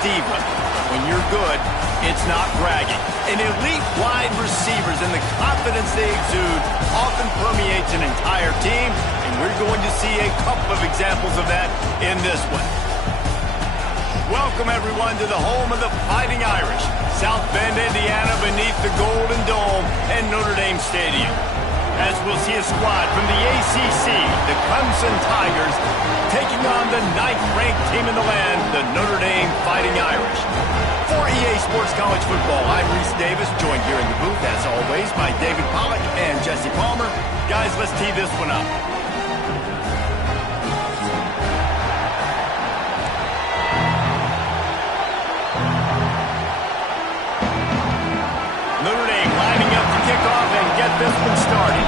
diva. When you're good, it's not bragging. And elite wide receivers and the confidence they exude often permeates an entire team, and we're going to see a couple of examples of that in this one. Welcome, everyone, to the home of the Fighting Irish, South Bend, Indiana, beneath the Golden Dome and Notre Dame Stadium. As we'll see a squad from the ACC, the Clemson Tigers, taking on the 9th-ranked team in the land, the Notre Dame Fighting Irish. For EA Sports College Football, I'm Reese Davis, joined here in the booth, as always, by David Pollack and Jesse Palmer. Guys, let's tee this one up. Notre Dame lining up to kick off and get this one started.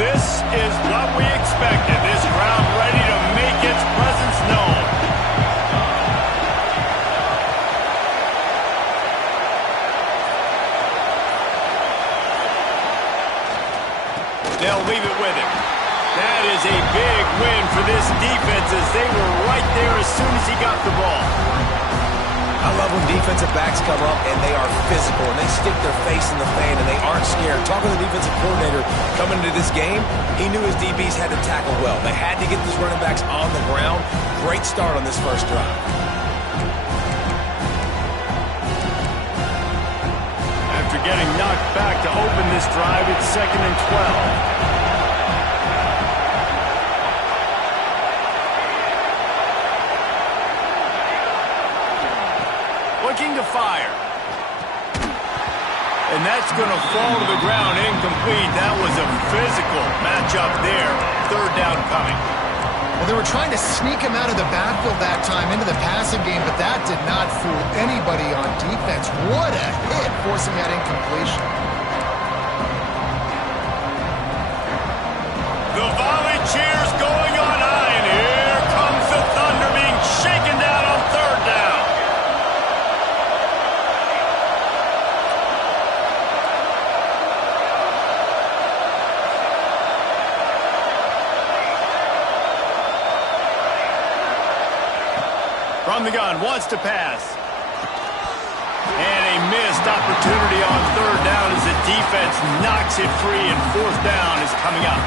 This is what we expected. This crowd ready to make its presence known. They'll leave it with him. That is a big win for this defense as they were right there as soon as he got the ball. I love when defensive backs come up and they are physical and they stick their face in the fan and they aren't scared. Talking to the defensive coordinator coming into this game, he knew his DBs had to tackle well. They had to get these running backs on the ground. Great start on this first drive. After getting knocked back to open this drive, it's 2nd and 12. Looking to fire. And that's going to fall to the ground incomplete. That was a physical matchup there. 3rd down coming. Well, they were trying to sneak him out of the backfield that time into the passing game, but that did not fool anybody on defense. What a hit, forcing that incompletion. The volley cheers going on high, and here comes the Thunder being shaken down on 3rd down. From the gun, wants to pass. And a missed opportunity on 3rd down as the defense knocks it free, and 4th down is coming up.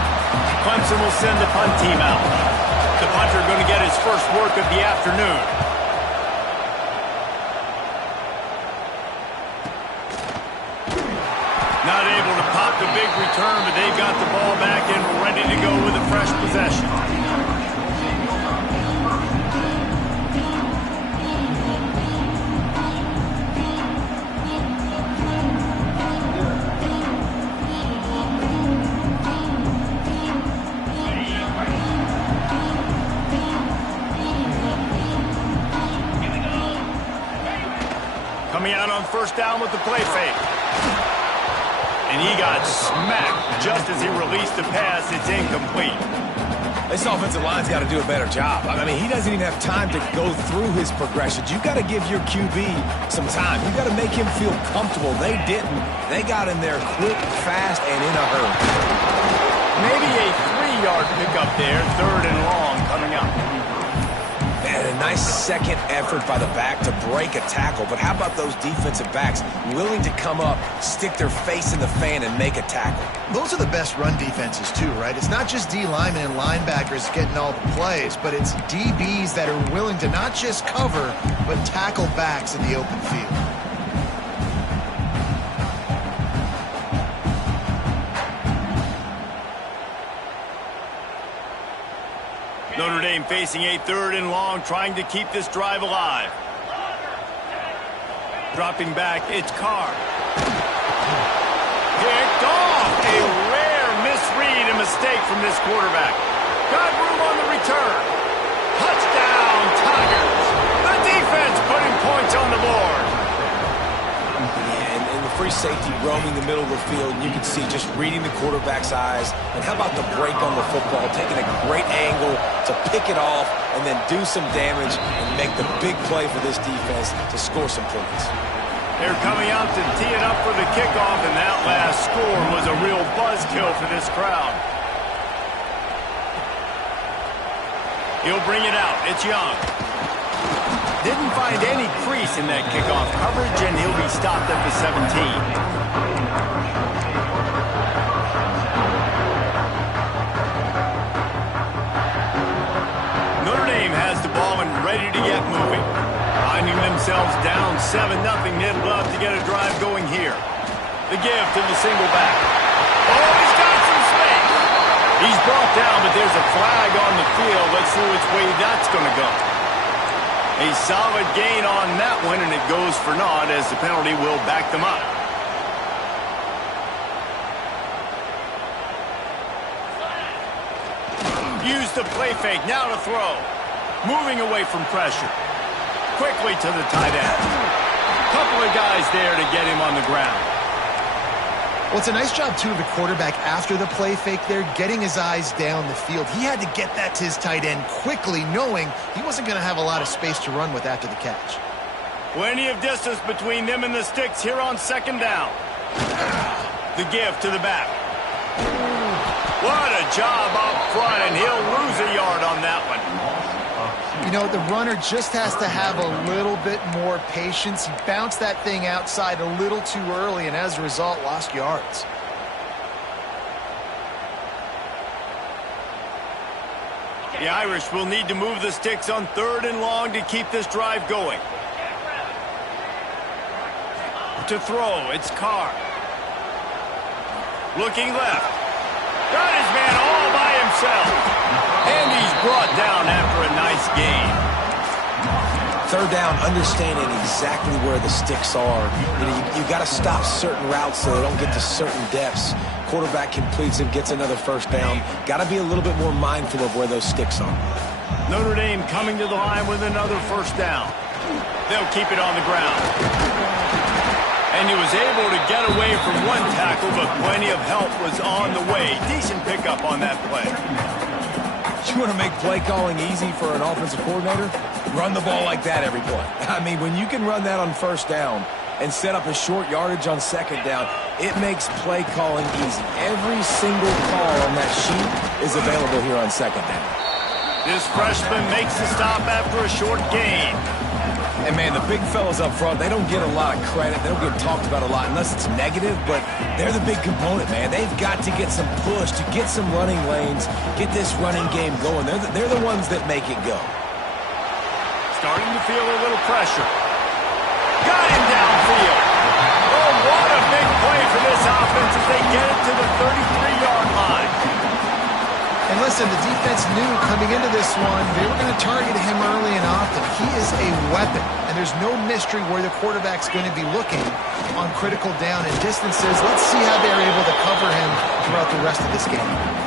Clemson will send the punt team out. The punter going to get his first work of the afternoon. Not able to pop the big return, but they've got the ball back and ready to go with a fresh possession. Coming out on 1st down with the play fake. And he got smacked just as he released the pass. It's incomplete. This offensive line's got to do a better job. I mean, he doesn't even have time to go through his progressions. You've got to give your QB some time. You've got to make him feel comfortable. They didn't. They got in there quick, fast, and in a hurry. Maybe a 3-yard pickup there. 3rd and long coming up. Man, a nice second effort by the back to break a tackle. But how about those defensive backs willing to come up, stick their face in the fan, and make a tackle? Those are the best run defenses, too, right? It's not just D linemen and linebackers getting all the plays, but it's DBs that are willing to not just cover, but tackle backs in the open field. Notre Dame facing a 3rd and long, trying to keep this drive alive. Dropping back, it's Carr. Picked off. A rare misread and mistake from this quarterback. Got room on the return. Touchdown, Tigers. The defense putting points on the board. Yeah, and the free safety roaming the middle of the field, and you can see just reading the quarterback's eyes. And how about the break on the football, taking a great angle to pick it off and then do some damage and make the big play for this defense to score some points. They're coming out to tee it up for the kickoff, and that last score was a real buzzkill for this crowd. He'll bring it out. It's Young. Didn't find any crease in that kickoff coverage, and he'll be stopped at the 17. Notre Dame has the ball and ready to get moving. Finding themselves down 7-0, they'd love to get a drive going here. The give to the single back. Oh, he's got some space. He's brought down, but there's a flag on the field. Let's see which way that's going to go. A solid gain on that one, and it goes for naught as the penalty will back them up. Use the play fake, now to throw. Moving away from pressure. Quickly to the tight end. Couple of guys there to get him on the ground. Well, it's a nice job, too, of the quarterback after the play fake there, getting his eyes down the field. He had to get that to his tight end quickly, knowing he wasn't going to have a lot of space to run with after the catch. Plenty of distance between them and the sticks here on second down. The give to the back. What a job up front, and he'll lose a yard on that one. You know, the runner just has to have a little bit more patience. He bounced that thing outside a little too early, and as a result, lost yards. The Irish will need to move the sticks on 3rd and long to keep this drive going. To throw, it's Carr. Looking left. Got his man all by himself. And he's brought down after a nice gain. 3rd down, understanding exactly where the sticks are. You got to stop certain routes so they don't get to certain depths. Quarterback completes and gets another 1st down. Got to be a little bit more mindful of where those sticks are. Notre Dame coming to the line with another 1st down. They'll keep it on the ground. And he was able to get away from one tackle, but plenty of help was on the way. Decent pickup on that play. You want to make play calling easy for an offensive coordinator? Run the ball like that every play. I mean, when you can run that on 1st down and set up a short yardage on 2nd down, it makes play calling easy. Every single call on that sheet is available here on 2nd down. This freshman makes the stop after a short gain. And, man, the big fellas up front, they don't get a lot of credit. They don't get talked about a lot unless it's negative, but they're the big component, man. They've got to get some push, to get some running lanes, get this running game going. They're the ones that make it go. Starting to feel a little pressure. Got him downfield. Oh, what a big play for this offense as they get it to the 33-yard line. And listen, the defense knew coming into this one, they were going to target him early and often. He is a weapon, and there's no mystery where the quarterback's going to be looking on critical down and distances. Let's see how they're able to cover him throughout the rest of this game.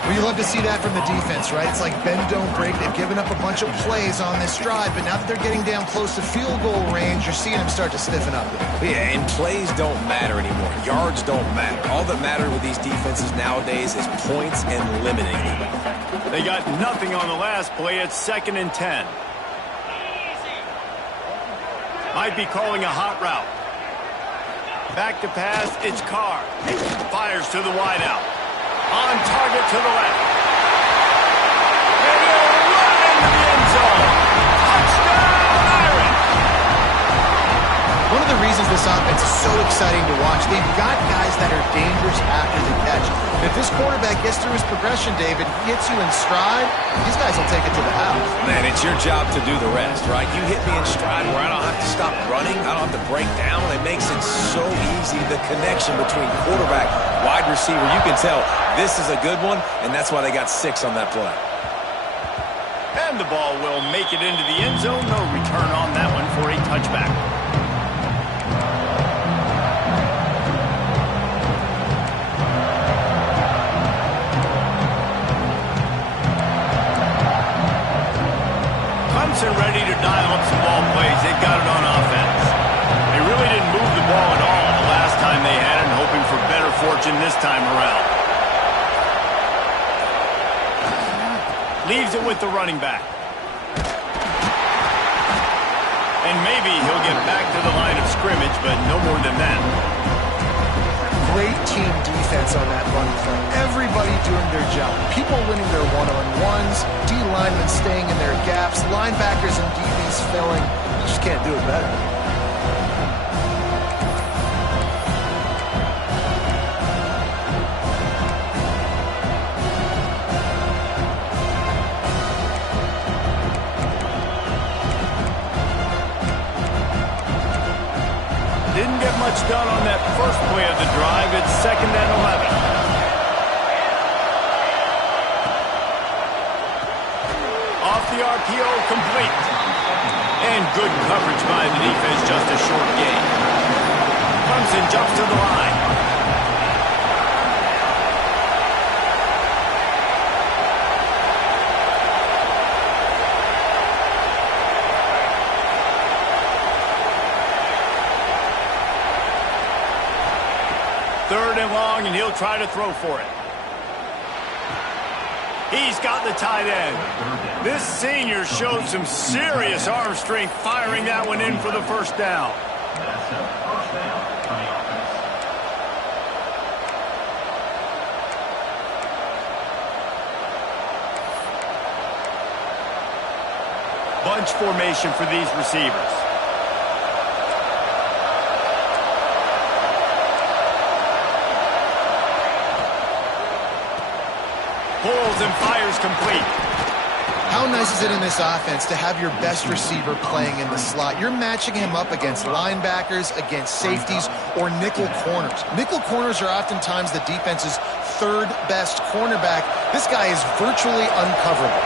Well, you love to see that from the defense, right? It's like bend, don't break. They've given up a bunch of plays on this drive, but now that they're getting down close to field goal range, you're seeing them start to stiffen up. Yeah, and plays don't matter anymore. Yards don't matter. All that matters with these defenses nowadays is points and limiting them. They got nothing on the last play. It's 2nd and 10. Might be calling a hot route. Back to pass, it's Carr. Fires to the wideout. On target to the left. And he'll run into the end zone. Touchdown, Irish! One of the reasons this offense is so exciting to watch, they've got guys that are dangerous after the catch. And if this quarterback gets through his progression, David, hits you in stride, these guys will take it to the house. Man, it's your job to do the rest, right? You hit me in stride where I don't have to stop running. I don't have to break down. It makes it so easy, the connection between quarterback, wide receiver. You can tell this is a good one, and that's why they got 6 on that play. And the ball will make it into the end zone. No return on that one for a touchback. Clemson ready to dial up some ball plays. They've got it on offense. They really didn't move the ball at all in the time around. Leaves it with the running back. And maybe he'll get back to the line of scrimmage, but no more than that. Great team defense on that run play. Everybody doing their job. People winning their one-on-ones, D linemen staying in their gaps, linebackers and DBs filling. You just can't do it better. Didn't get much done on that first play of the drive. It's 2nd and 11. Off the RPO, complete. And good coverage by the defense, just a short gain. Clemson jumps to the line. Third and long, and he'll try to throw for it. He's got the tight end. This senior showed some serious arm strength firing that one in for the first down. Bunch formation for these receivers. Pulls and fires complete. How nice is it in this offense to have your best receiver playing in the slot? You're matching him up against linebackers, against safeties, or nickel corners. Nickel corners are oftentimes the defense's third best cornerback. This guy is virtually uncoverable.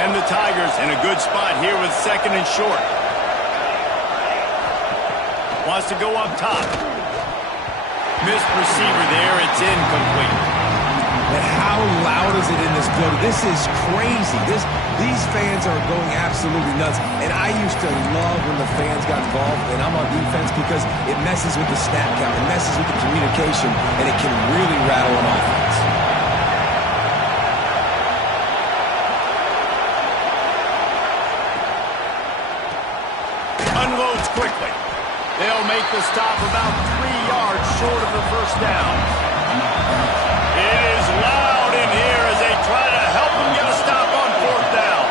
And the Tigers in a good spot here with 2nd and short. Wants to go up top. Missed receiver there. It's incomplete. And how loud is it in this building? This is crazy. These fans are going absolutely nuts. And I used to love when the fans got involved, and I'm on defense because it messes with the snap count, it messes with the communication, and it can really rattle an offense. Unloads quickly. They'll make the stop about 3 yards short of the first down. It is loud in here as they try to help him get a stop on 4th down.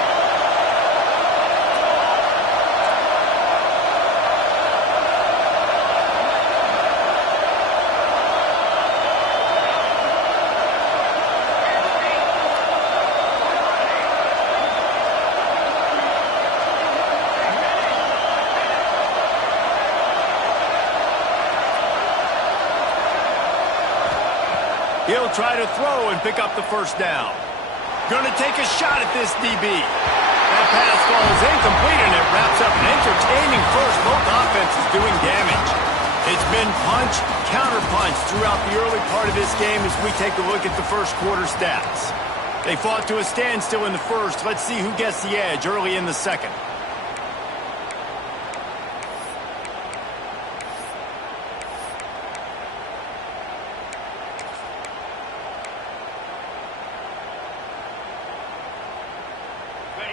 He'll try to throw and pick up the first down. Going to take a shot at this DB. That pass falls incomplete, and it wraps up an entertaining first. Both offenses doing damage. It's been punch, counter-punch throughout the early part of this game as we take a look at the first quarter stats. They fought to a standstill in the first. Let's see who gets the edge early in the second.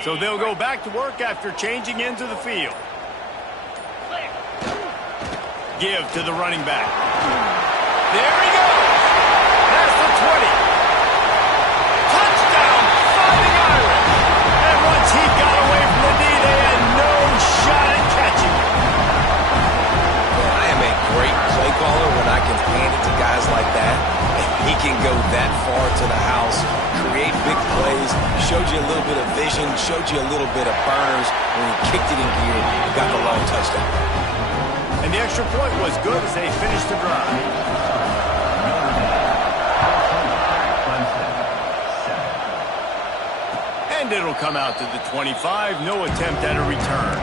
So they'll go back to work after changing into the field. Give to the running back. There he goes. That's the 20. Touchdown, Fighting Irish. And once he got away from the knee, they had no shot at catching him. Man, I am a great play caller when I can hand it to guys like that. He can go that far to the house, create big plays, showed you a little bit of vision, showed you a little bit of burners. When he kicked it in gear, he got the long touchdown. And the extra point was good as they finished the drive. And it'll come out to the 25. No attempt at a return.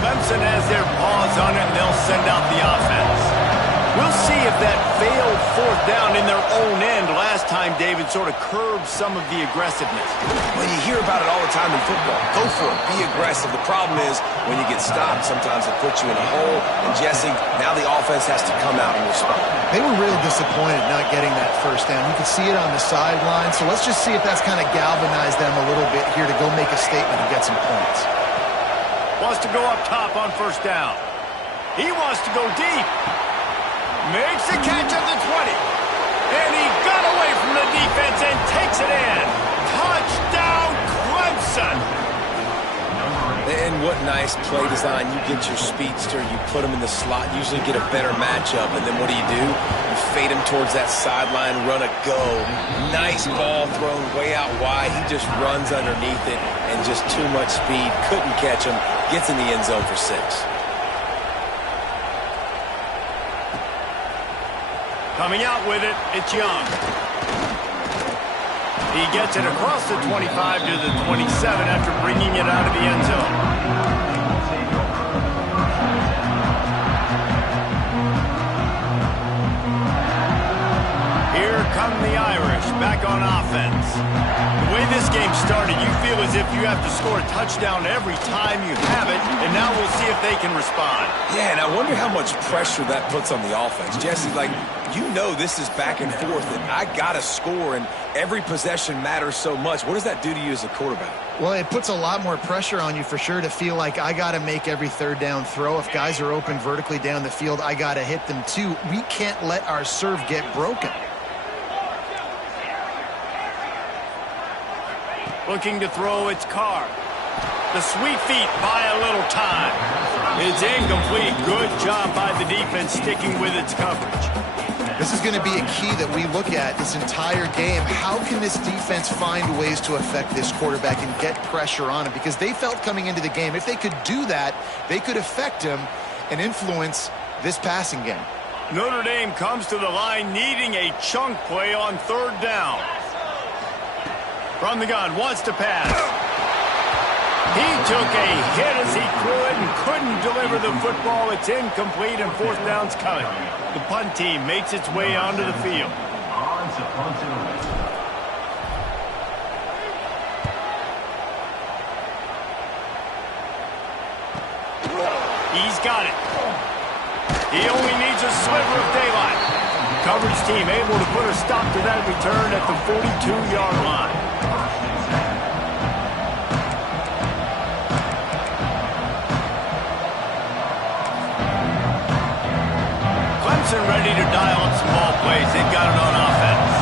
Clemson has their paws on it, and they'll send out the offense. We'll see if that failed fourth down in their own end last time, David, sort of curbed some of the aggressiveness. Well, you hear about it all the time in football. Go for it. Be aggressive. The problem is when you get stopped, sometimes it puts you in a hole. And, Jesse, now the offense has to come out and respond. They were real disappointed not getting that first down. You could see it on the sideline. So let's just see if that's kind of galvanized them a little bit here to go make a statement and get some points. Wants to go up top on first down. He wants to go deep. Makes a catch at the 20. And he got away from the defense and takes it in. Touchdown, Clemson. And what nice play design. You get your speedster, you put him in the slot, usually get a better matchup. And then what do? You fade him towards that sideline, run a go. Nice ball thrown way out wide. He just runs underneath it and just too much speed. Couldn't catch him. Gets in the end zone for 6. Coming out with it, it's Young. He gets it across the 25 to the 27 after bringing it out of the end zone. Here come the Irish back on offense. The way this game started, you feel as if you have to score a touchdown every time you have it, and now we'll see if they can respond. Yeah, and I wonder how much pressure that puts on the offense. Jesse, like, you know this is back and forth, and I got to score, and every possession matters so much. What does that do to you as a quarterback? Well, it puts a lot more pressure on you for sure to feel like I got to make every third down throw. If guys are open vertically down the field, I got to hit them too. We can't let our serve get broken. Looking to throw, it's Carr. The sweet feet buy a little time. It's incomplete. Good job by the defense sticking with its coverage. This is going to be a key that we look at this entire game. How can this defense find ways to affect this quarterback and get pressure on him? Because they felt coming into the game, if they could do that, they could affect him and influence this passing game. Notre Dame comes to the line needing a chunk play on third down. From the gun, wants to pass. He took a hit as he could and couldn't deliver the football. It's incomplete and fourth down's coming. The punt team makes its way onto the field. He's got it. He only needs a sliver of daylight. Coverage team able to put a stop to that return at the 42-yard line. Clemson ready to dial up some ball plays. They've got it on offense.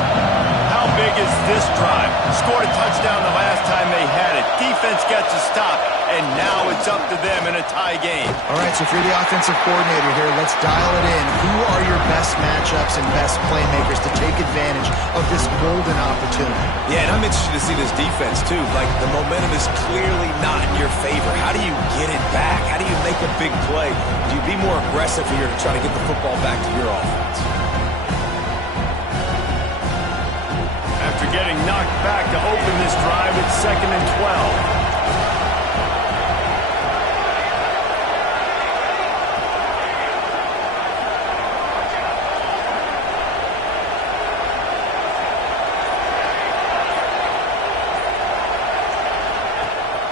How big is this drive? Scored a touchdown the last time they had it. Defense gets a stop, and now it's up to them in a tie game. All right, so if you're the offensive coordinator here, let's dial it in. Who are your best matchups and best playmakers to take advantage of this golden opportunity? Yeah, and I'm interested to see this defense, too. Like, the momentum is clearly not in your favor. How do you get it back? How do you make a big play? Do you be more aggressive here to try to get the football back to your offense? After getting knocked back to open this drive, it's 2nd and 12.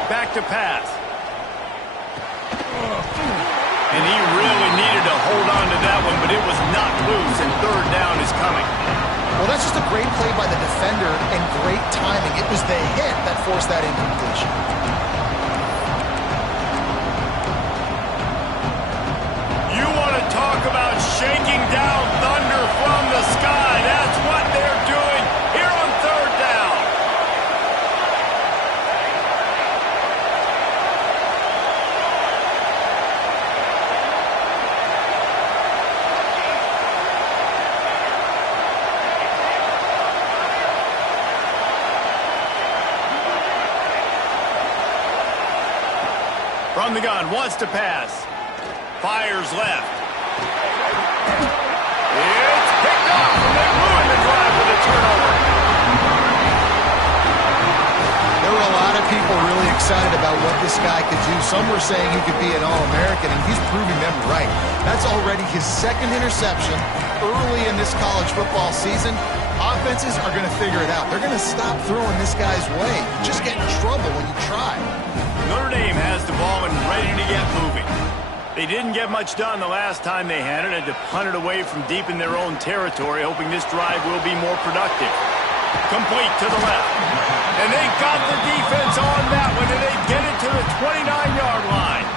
Back to pass. And he really needed to hold on to that one, but it was not loose, and third down is coming. Well, that's just a great play by the defender and great timing. It was the hit that forced that incompletion. You want to talk about shaking down thunder from the sky. That's what they're doing here on third down. From the gun, wants to pass. Fires left. It's picked off, and they ruin the drive with a turnover. There were a lot of people really excited about what this guy could do. Some were saying he could be an All-American, and he's proving them right. That's already his second interception early in this college football season. Offenses are going to figure it out. They're going to stop throwing this guy's way. You just get in trouble when you try. Notre Dame has the ball and ready to get moving. They didn't get much done the last time they had it, and to punt it away from deep in their own territory, hoping this drive will be more productive. Complete to the left. And they got the defense on that one, and they get it to the 29-yard line.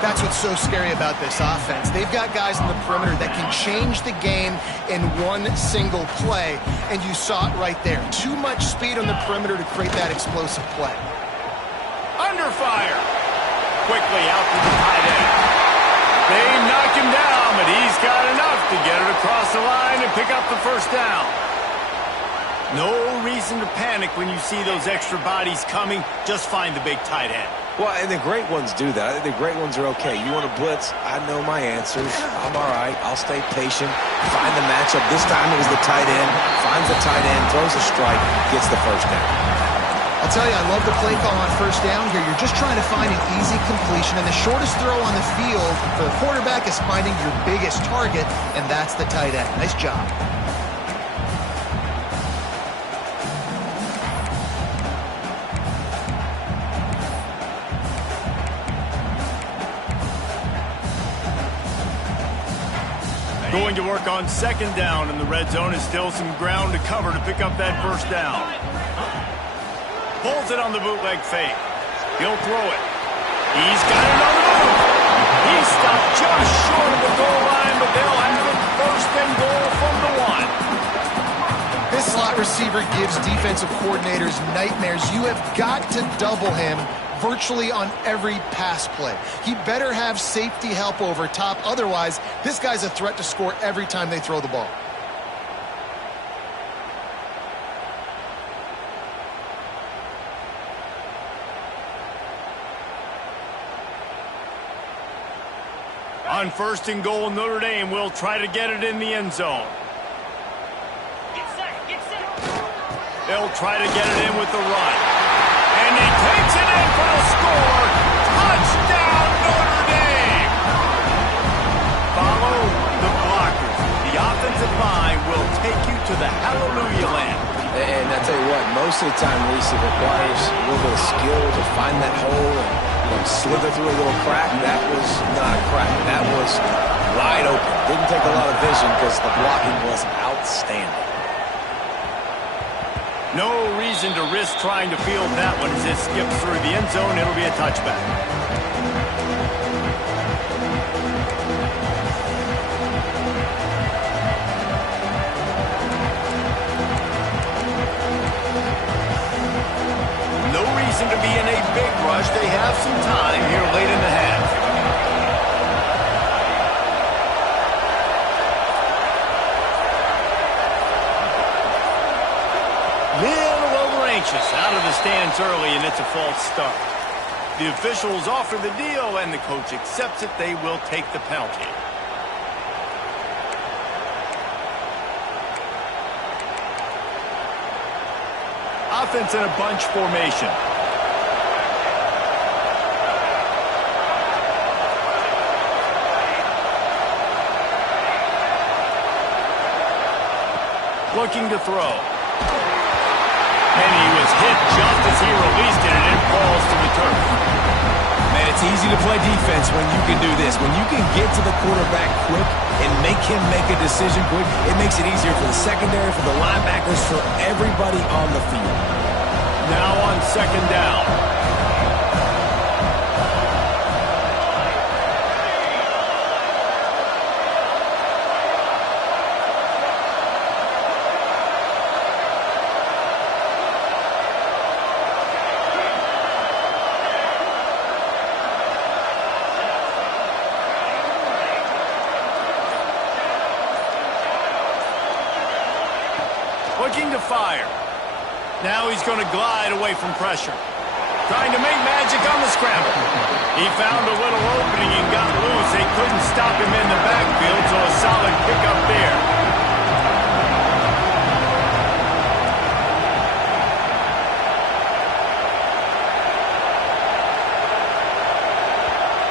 That's what's so scary about this offense. They've got guys in the perimeter that can change the game in one single play, and you saw it right there. Too much speed on the perimeter to create that explosive play. Under fire. Quickly out to the tight end. They knock him down, but he's got enough to get it across the line and pick up the first down. No reason to panic when you see those extra bodies coming. Just find the big tight end. Well, and the great ones do that. I think the great ones are okay. You want to blitz? I know my answers. I'm all right. I'll stay patient. Find the matchup. This time it was the tight end. Finds the tight end, throws a strike, gets the first down. I'll tell you, I love the play call on first down here. You're just trying to find an easy completion, and the shortest throw on the field for the quarterback is finding your biggest target, and that's the tight end. Nice job. Going to work on second down in the red zone is still some ground to cover to pick up that first down. Pulls it on the bootleg fake. He'll throw it. He's got it on the move. He stopped just short of the goal line, but they'll have it first and goal from the one. This slot receiver gives defensive coordinators nightmares. You have got to double him virtually on every pass play. He better have safety help over top. Otherwise, this guy's a threat to score every time they throw the ball. On first and goal, Notre Dame will try to get it in the end zone. They'll try to get it in with the run. And he takes it in for the score. Touchdown, Notre Dame! Follow the blockers. The offensive line will take you to the hallelujah land. And I tell you what, most of the time, Reese, it requires a little bit of skill to find that hole and slither through a little crack. That was not a crack. That was wide open. Didn't take a lot of vision because the blocking was outstanding. No reason to risk trying to field that one as it skips through the end zone. It'll be a touchback. No reason to be in a big rush. They have some time here late in the half. Out of the stands early, and it's a false start. The officials offer the deal, and the coach accepts it. They will take the penalty. Offense in a bunch formation. Looking to throw. And he was hit just as he released it, and it falls to the turf. Man, it's easy to play defense when you can do this. When you can get to the quarterback quick and make him make a decision quick, it makes it easier for the secondary, for the linebackers, for everybody on the field. Now on second down. Looking to fire. Now he's going to glide away from pressure. Trying to make magic on the scramble. He found a little opening and got loose. They couldn't stop him in the backfield, so a solid pickup there.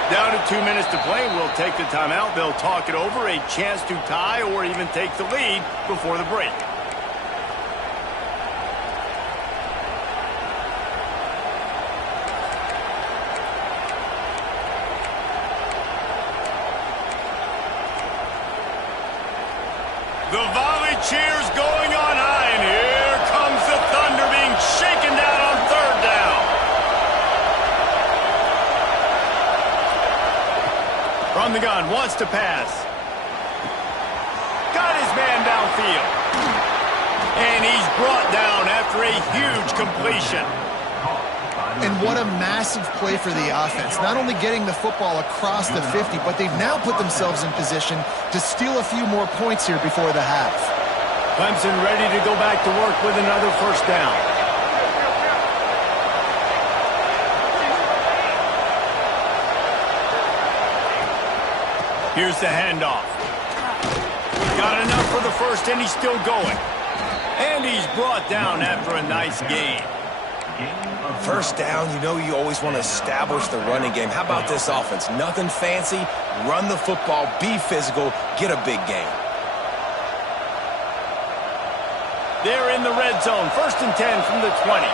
Down to 2 minutes to play. We'll take the timeout. They'll talk it over. A chance to tie or even take the lead before the break. The volley cheers going on high, and here comes the Thunder being shaken down on third down. From the gun, wants to pass. Got his man downfield. And he's brought down after a huge completion. And what a massive play for the offense. Not only getting the football across the 50, but they've now put themselves in position to steal a few more points here before the half. Clemson ready to go back to work with another first down. Here's the handoff. Got enough for the first, and he's still going. And he's brought down after a nice gain. First down, you know you always want to establish the running game. How about this offense? Nothing fancy. Run the football, be physical, get a big gain. They're in the red zone. 1st and 10 from the 20.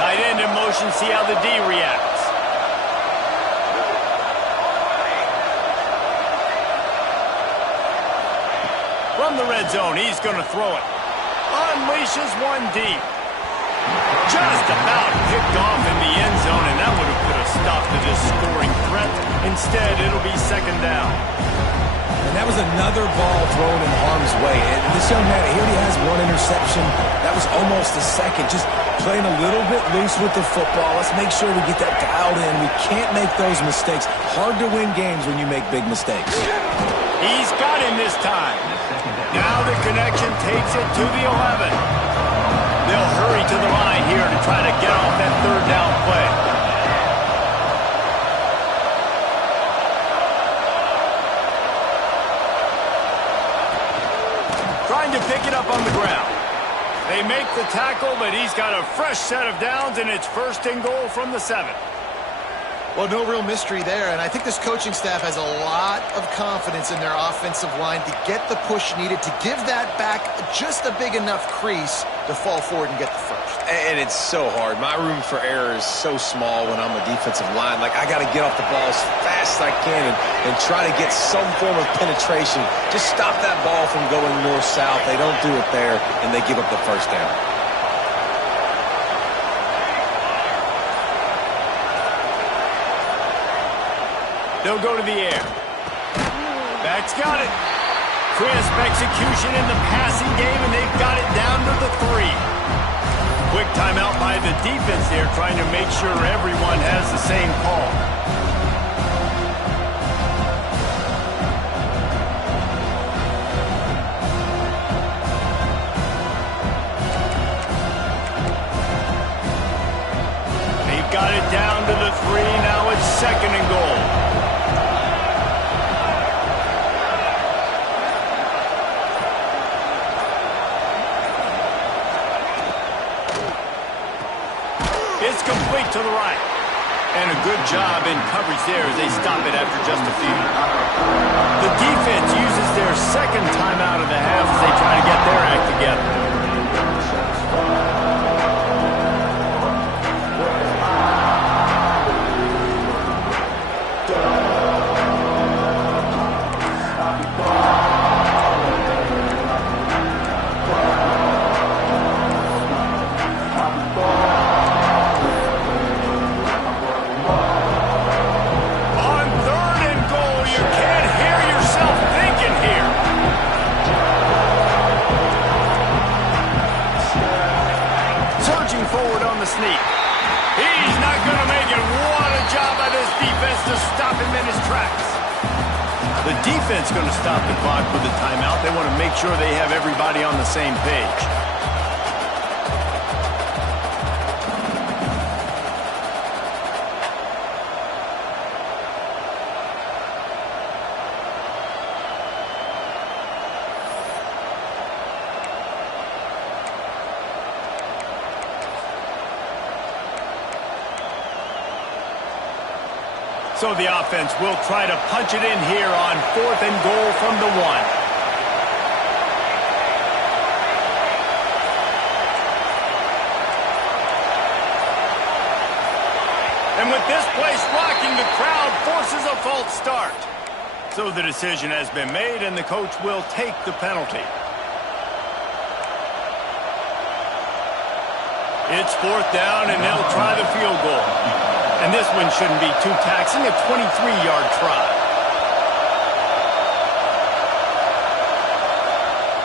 Tight end in motion. See how the D reacts. From the red zone, he's going to throw it. Unleashes one deep. Just about picked off in the end zone, and that would have put a stop to this scoring threat. Instead, it'll be 2nd down. And that was another ball thrown in harm's way. And this young man, he already has one interception. That was almost a second. Just playing a little bit loose with the football. Let's make sure we get that dialed in. We can't make those mistakes. Hard to win games when you make big mistakes. He's got him this time. Now the connection takes it to the 11. They'll hurry to the line here to try to get off that 3rd down play. Trying to pick it up on the ground. They make the tackle, but he's got a fresh set of downs, and it's 1st and goal from the 7. Well, no real mystery there, and I think this coaching staff has a lot of confidence in their offensive line to get the push needed to give that back just a big enough crease to fall forward and get the first. And it's so hard. My room for error is so small when I'm a defensive line. Like, I got to get off the ball as fast as I can and try to get some form of penetration. Just stop that ball from going north-south. They don't do it there, and they give up the first down. They'll go to the air. Back's got it. Crisp execution in the passing game, and they've got it down to the 3. Quick timeout by the defense there, trying to make sure everyone has the same call. They've got it down to the 3. Now it's 2nd and goal. It's complete to the right. And a good job in coverage there as they stop it after just a few. The defense uses their 2nd timeout of the half as they try to get their act together. Sneak. He's not going to make it. What a job by this defense to stop him in his tracks. The defense going to stop the clock with a timeout. They want to make sure they have everybody on the same page. So the offense will try to punch it in here on 4th and goal from the 1. And with this place rocking, the crowd forces a false start. So the decision has been made, and the coach will take the penalty. It's 4th down, and they'll try the field goal. And this one shouldn't be too taxing, a 23-yard try.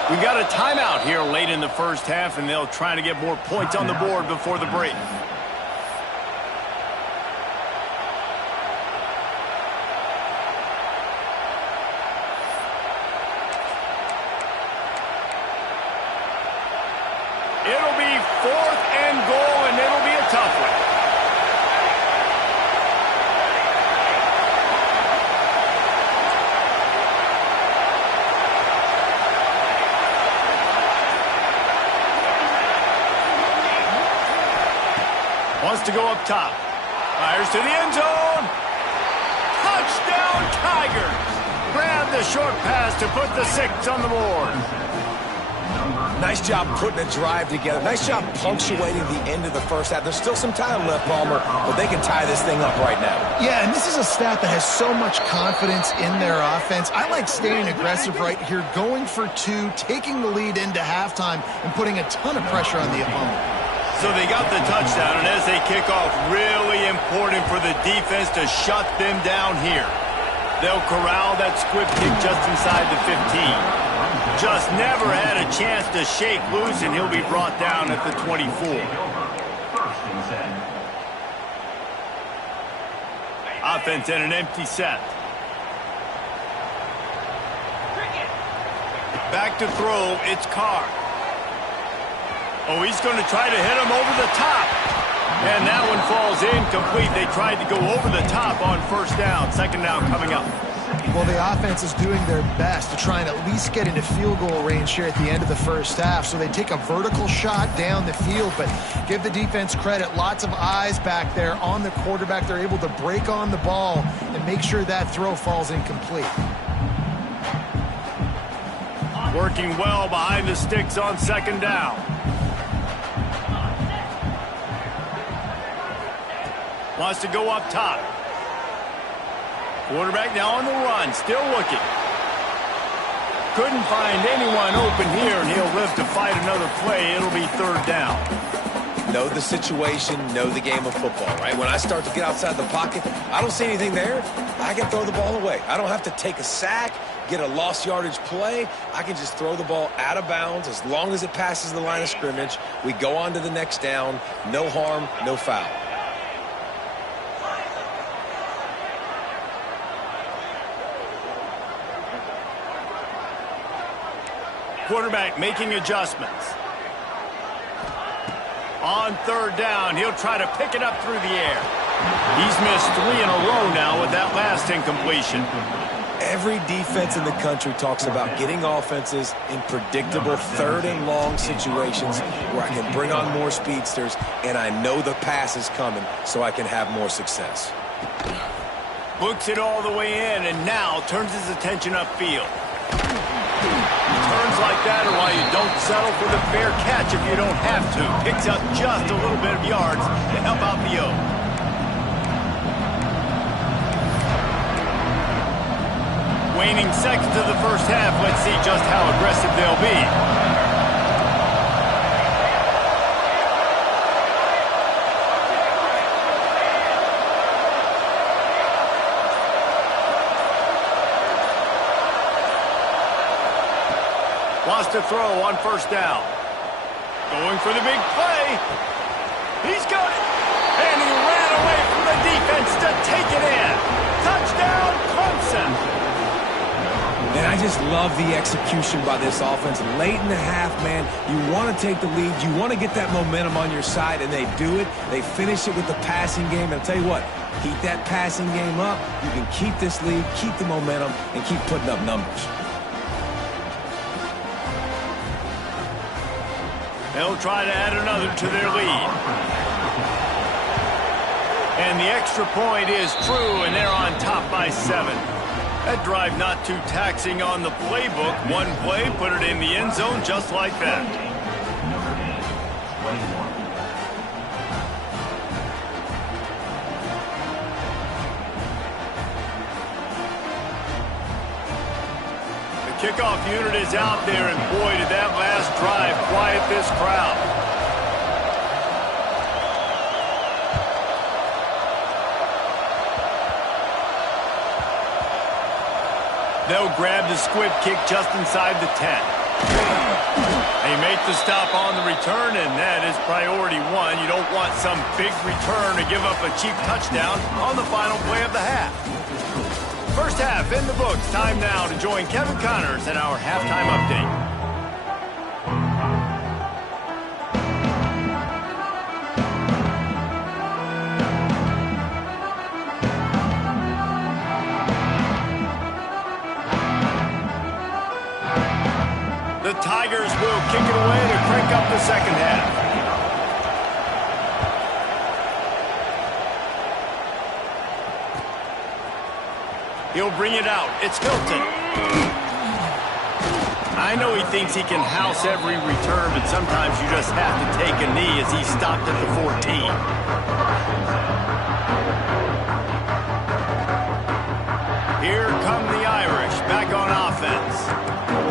We got a timeout here late in the first half, and they'll try to get more points on the board before the break. It'll be 4th and goal, and it'll be a tough one. Wants to go up top. Fires to the end zone. Touchdown, Tigers. Grab the short pass to put the 6 on the board. Nice job putting a drive together. Nice job punctuating the end of the first half. There's still some time left, Palmer, but they can tie this thing up right now. Yeah, and this is a staff that has so much confidence in their offense. I like staying aggressive right here, going for 2, taking the lead into halftime, and putting a ton of pressure on the opponent. So they got the touchdown, and as they kick off, really important for the defense to shut them down here. They'll corral that squib kick just inside the 15. Just never had a chance to shake loose, and he'll be brought down at the 24. Offense in an empty set. Back to throw, it's Carr. Oh, he's going to try to hit him over the top. And that one falls incomplete. They tried to go over the top on 1st down. 2nd down coming up. Well, the offense is doing their best to try and at least get into field goal range here at the end of the first half. So they take a vertical shot down the field, but give the defense credit. Lots of eyes back there on the quarterback. They're able to break on the ball and make sure that throw falls incomplete. Working well behind the sticks on 2nd down. Wants to go up top. Quarterback now on the run, still looking. Couldn't find anyone open here, and he'll live to fight another play. It'll be 3rd down. Know the situation, know the game of football, right? When I start to get outside the pocket, I don't see anything there, I can throw the ball away. I don't have to take a sack, get a lost yardage play. I can just throw the ball out of bounds as long as it passes the line of scrimmage. We go on to the next down. No harm, no foul. Quarterback making adjustments. On 3rd down, he'll try to pick it up through the air. He's missed 3 in a row now with that last incompletion. Every defense in the country talks about getting offenses in predictable 3rd and long situations where I can bring on more speedsters and I know the pass is coming so I can have more success. Books it all the way in and now turns his attention upfield. Turns like that are why you don't settle for the fair catch if you don't have to. Picks up just a little bit of yards to help out the O. Waning seconds of the first half. Let's see just how aggressive they'll be. Wants to throw on 1st down. Going for the big play. He's got it. And he ran away from the defense to take it in. Touchdown, Clemson. And I just love the execution by this offense. Late in the half, man, you want to take the lead. You want to get that momentum on your side, and they do it. They finish it with the passing game. And I'll tell you what, keep that passing game up. You can keep this lead, keep the momentum, and keep putting up numbers. They'll try to add another to their lead. And the extra point is true, and they're on top by 7. That drive not too taxing on the playbook. One play, put it in the end zone just like that. The kickoff unit is out there, and boy, did that last drive quiet this crowd. They'll grab the squib kick just inside the 10. They make the stop on the return, and that is priority 1. You don't want some big return to give up a cheap touchdown on the final play of the half. First half in the books. Time now to join Kevin Connors in our halftime update. The Tigers will kick it away to crank up the second half. He'll bring it out. It's Hilton. I know he thinks he can house every return, but sometimes you just have to take a knee as he stopped at the 14. Here come the Irish back on offense.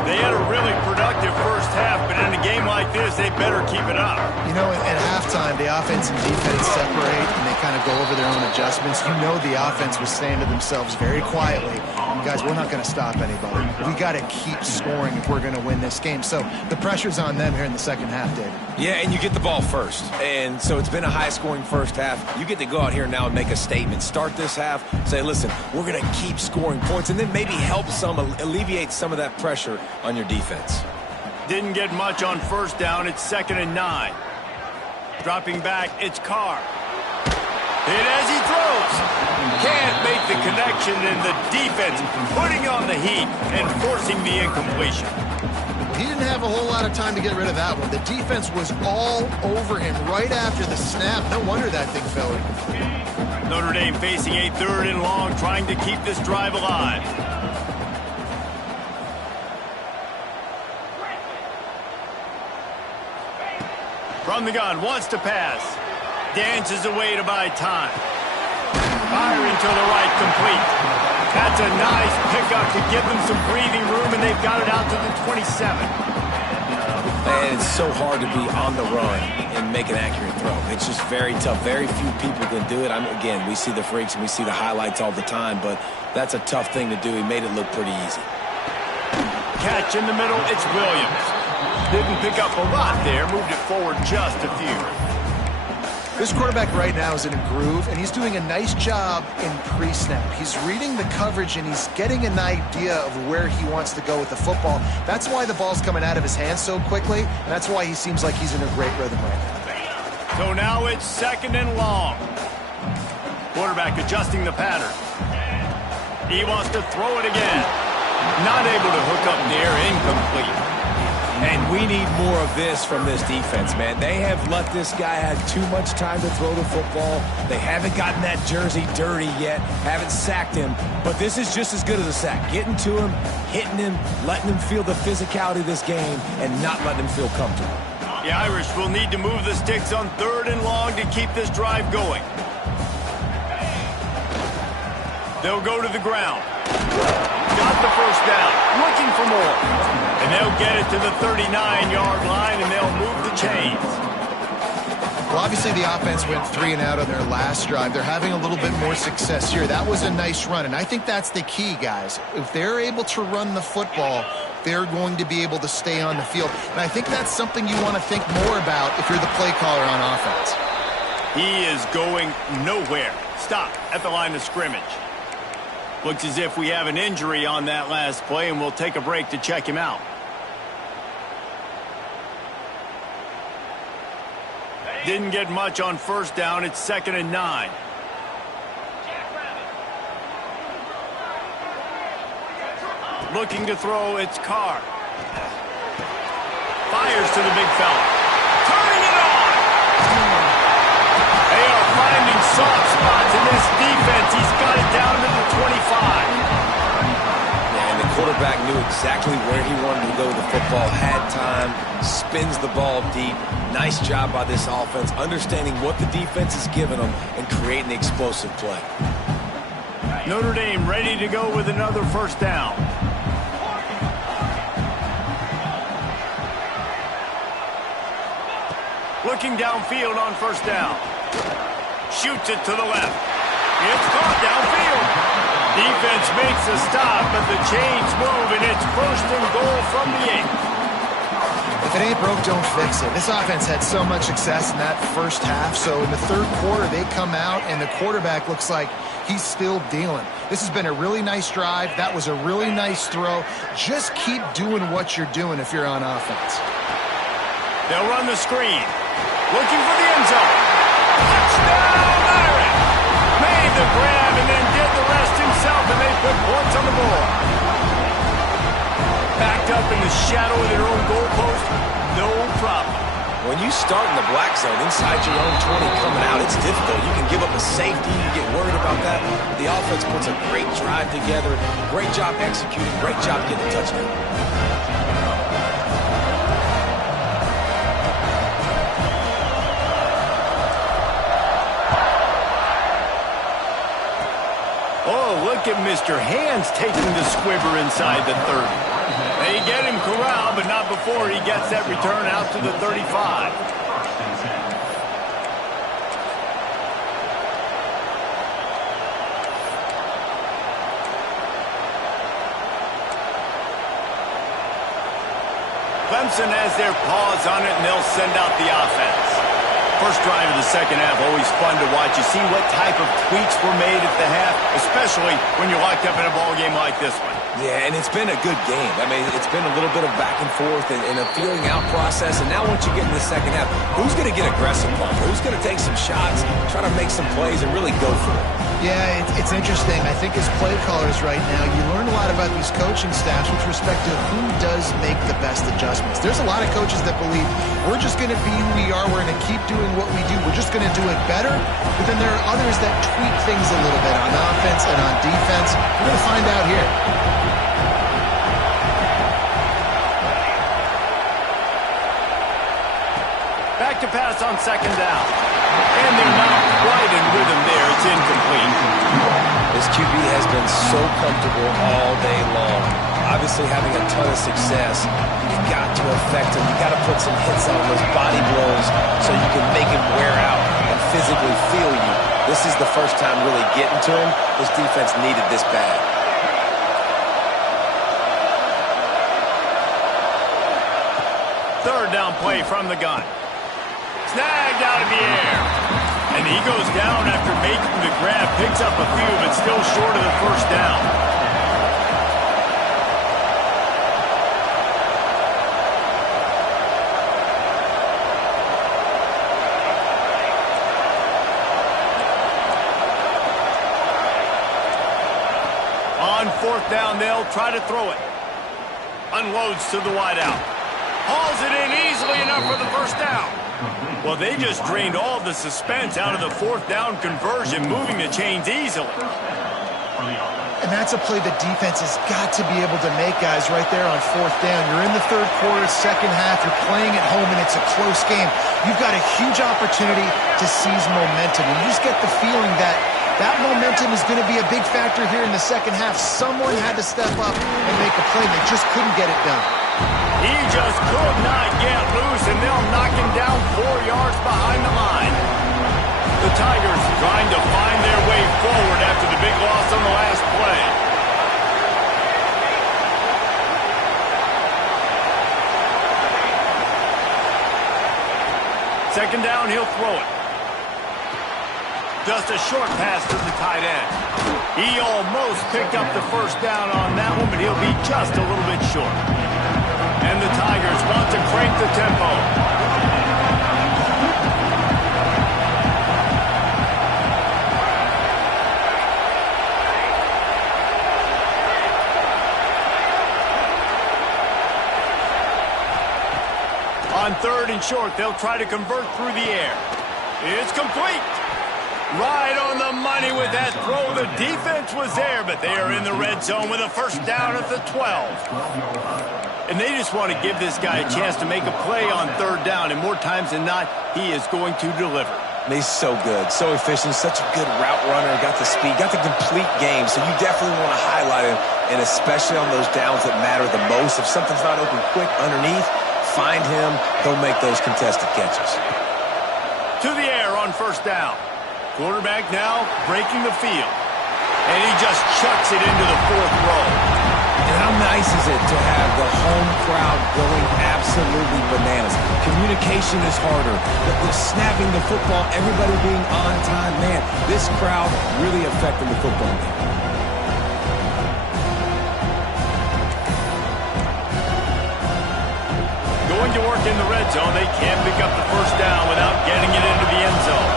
They had a really productive first half, but in a game like this, they better keep it up. You know, at halftime, the offense and defense separate, and they kind of go over their own adjustments. You know the offense was saying to themselves very quietly, guys, we're not going to stop anybody. We got to keep scoring if we're going to win this game. So the pressure's on them here in the second half, Dave. Yeah, and you get the ball first. And so it's been a high-scoring first half. You get to go out here now and make a statement. Start this half, say, listen, we're going to keep scoring points, and then maybe help alleviate some of that pressure on your defense. Didn't get much on first down. It's 2nd and 9. Dropping back, it's Carr. Hit as he throws. Can't make the connection, and the defense putting on the heat and forcing the incompletion. He didn't have a whole lot of time to get rid of that one. The defense was all over him right after the snap. No wonder that thing fell incomplete. Notre Dame facing a 3rd and long, trying to keep this drive alive. From the gun, wants to pass. Dances away to buy time. Firing to the right, complete. That's a nice pickup to give them some breathing room, and they've got it out to the 27. And it's so hard to be on the run and make an accurate throw. It's just very tough. Very few people can do it. Again, we see the freaks and we see the highlights all the time, but that's a tough thing to do. He made it look pretty easy. Catch in the middle, it's Williams. Didn't pick up a lot there, moved it forward just a few. This quarterback right now is in a groove, and he's doing a nice job in pre-snap. He's reading the coverage, and he's getting an idea of where he wants to go with the football. That's why the ball's coming out of his hands so quickly, and that's why he seems like he's in a great rhythm right now. So now it's 2nd and long. Quarterback adjusting the pattern. He wants to throw it again. Not able to hook up there, incomplete. And we need more of this from this defense, man. They have let this guy have too much time to throw the football. They haven't gotten that jersey dirty yet, haven't sacked him. But this is just as good as a sack. Getting to him, hitting him, letting him feel the physicality of this game, and not letting him feel comfortable. The Irish will need to move the sticks on 3rd and long to keep this drive going. They'll go to the ground. Got the first down, looking for more. And they'll get it to the 39-yard line, and they'll move the chains. Well, obviously the offense went 3 and out on their last drive. They're having a little bit more success here. That was a nice run, and I think that's the key, guys. If they're able to run the football, they're going to be able to stay on the field. And I think that's something you want to think more about if you're the play caller on offense. He is going nowhere. Stop at the line of scrimmage. Looks as if we have an injury on that last play, and we'll take a break to check him out. Didn't get much on first down. It's 2nd and 9. Looking to throw, it's Carr. Fires to the big fella. Turning it on! They are finding soft spots quarterback knew exactly where he wanted to go with the football, had time, spins the ball deep. Nice job by this offense, understanding what the defense is giving them and creating the explosive play. Notre Dame ready to go with another first down. Looking downfield on first down. Shoots it to the left. It's caught downfield. Defense makes a stop, but the chains move, and it's first and goal from the 8. If it ain't broke, don't fix it. This offense had so much success in that first half, so in the third quarter, they come out, and the quarterback looks like he's still dealing. This has been a really nice drive. That was a really nice throw. Just keep doing what you're doing if you're on offense. They'll run the screen. Looking for the end zone. Touchdown, Irish! Made the grab and then did the rest himself, and they put points on the board. Backed up in the shadow of their own goalpost, no problem. When you start in the black zone inside your own 20 coming out, it's difficult. You can give up a safety. You get worried about that. The offense puts a great drive together. Great job executing. Great job getting a touchdown. Oh, look at Mr. Hands taking the squibber inside the 30. They get him corralled, but not before he gets that return out to the 35. Clemson has their paws on it, and they'll send out the offense. First drive of the second half, always fun to watch. You see what type of tweaks were made at the half, especially when you're locked up in a ball game like this one. Yeah, and it's been a good game. I mean, it's been a little bit of back and forth and a feeling out process. And now once you get in the second half, who's going to get aggressive on? Who's going to take some shots, try to make some plays, and really go for it? Yeah, it's interesting. I think as play callers right now, you learn a lot about these coaching staffs with respect to who does make the best adjustments. There's a lot of coaches that believe we're just going to be who we are. We're going to keep doing what we do. We're just going to do it better. But then there are others that tweak things a little bit on offense and on defense. We're going to find out here. Back to pass on second down. And they're not quite in rhythm there. It's incomplete. This QB has been so comfortable all day long. Obviously having a ton of success. You've got to affect him. You've got to put some hits on those body blows so you can make him wear out and physically feel you. This is the first time really getting to him. This defense needed this bad. Third down play from the gun. Snagged out of the air. And he goes down after making the grab. Picks up a few, but still short of the first down. On fourth down, they'll try to throw it. Unloads to the wideout. Hauls it in easily enough for the first down. Well, they just drained all the suspense out of the fourth down conversion, moving the chains easily. And that's a play the defense has got to be able to make, guys, right there on fourth down. You're in the third quarter, second half. You're playing at home, and it's a close game. You've got a huge opportunity to seize momentum. And you just get the feeling that that momentum is going to be a big factor here in the second half. Someone had to step up and make a play. They just couldn't get it done. He just could not get loose, and they'll knock him down 4 yards behind the line. The Tigers trying to find their way forward after the big loss on the last play. Second down, he'll throw it. Just a short pass to the tight end. He almost picked up the first down on that one, but he'll be just a little bit short. And the Tigers want to crank the tempo. On third and short, they'll try to convert through the air. It's complete. Right on the money with that throw. The defense was there, but they are in the red zone with a first down at the 12. And they just want to give this guy a chance to make a play on third down, and more times than not, he is going to deliver. He's so good, so efficient, such a good route runner, got the speed, got the complete game, so you definitely want to highlight him, and especially on those downs that matter the most. If something's not open quick underneath, find him, he'll make those contested catches. To the air on first down. Quarterback now breaking the field, and he just chucks it into the fourth row. And how nice is it to have the home crowd going absolutely bananas? Communication is harder. The snapping the football, everybody being on time. Man, this crowd really affecting the football game. Going to work in the red zone. They can't pick up the first down without getting it into the end zone.